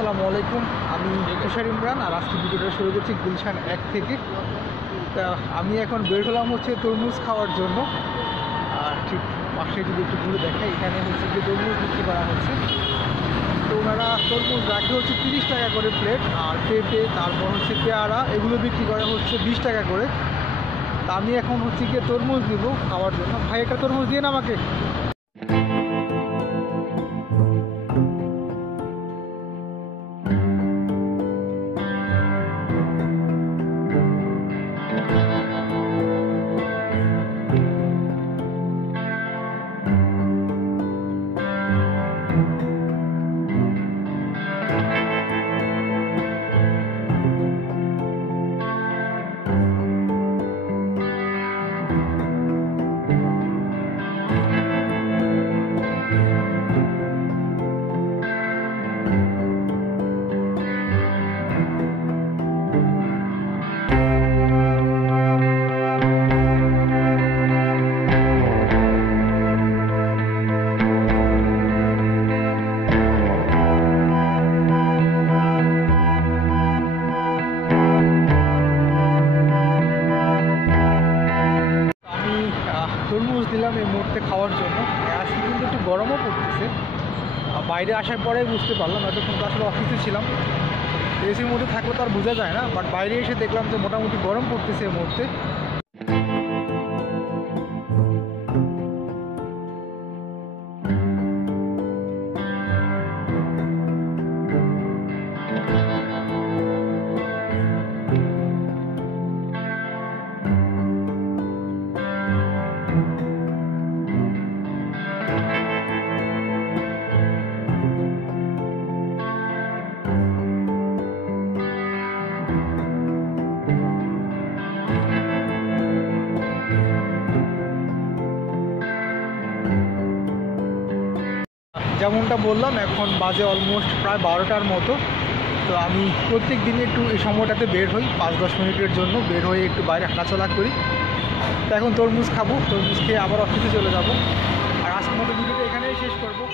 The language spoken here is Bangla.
আসসালামু আলাইকুম। আমি তুষার ইমরান, আর আজকে ভিডিওটা শুরু করছি গুলশান 1 থেকে। তা আমি এখন বের হলাম হচ্ছে তরমুজ খাওয়ার জন্য। আর ঠিক পাশে যদি একটু ঘুরে দেখাই, এখানে হচ্ছে যে তরমুজ বিক্রি করা হচ্ছে। তো ওনারা তরমুজ রাখে হচ্ছে 30 টাকা করে প্লেট, আর পেঁপে, তারপর হচ্ছে পেয়ারা, এগুলো বিক্রি করা হচ্ছে 20 টাকা করে। তা আমি এখন হচ্ছে গিয়ে তরমুজ নিব খাওয়ার জন্য। ভাই একটা তরমুজ দিয়ে না আমাকে। তরমুজ দিলাম এই মুহূর্তে খাওয়ার জন্য। আজকে কিন্তু একটু গরমও পড়তেছে। বাইরে আসার পরে বুঝতে পারলাম, এতক্ষণ তো আসলে অফিসে ছিলাম, এসির মধ্যে থাকলে তো আর বোঝা যায় না, বাট বাইরে এসে দেখলাম যে মোটামুটি গরম পড়তেছে এই মুহূর্তে। যেমনটা বললাম, এখন বাজে অলমোস্ট প্রায় 12টার মতো। তো আমি প্রত্যেক দিনে একটু এই সময়টাতে বের হই, 5-10 মিনিটের জন্য বের হয়ে একটু বাইরে হাঁটাচলা করি। তো এখন তরমুজ খাবো, তরমুজ খেয়ে আবার অফিসে চলে যাব। আর আজকের মতো ভিডিওটা এখানেই শেষ করবো।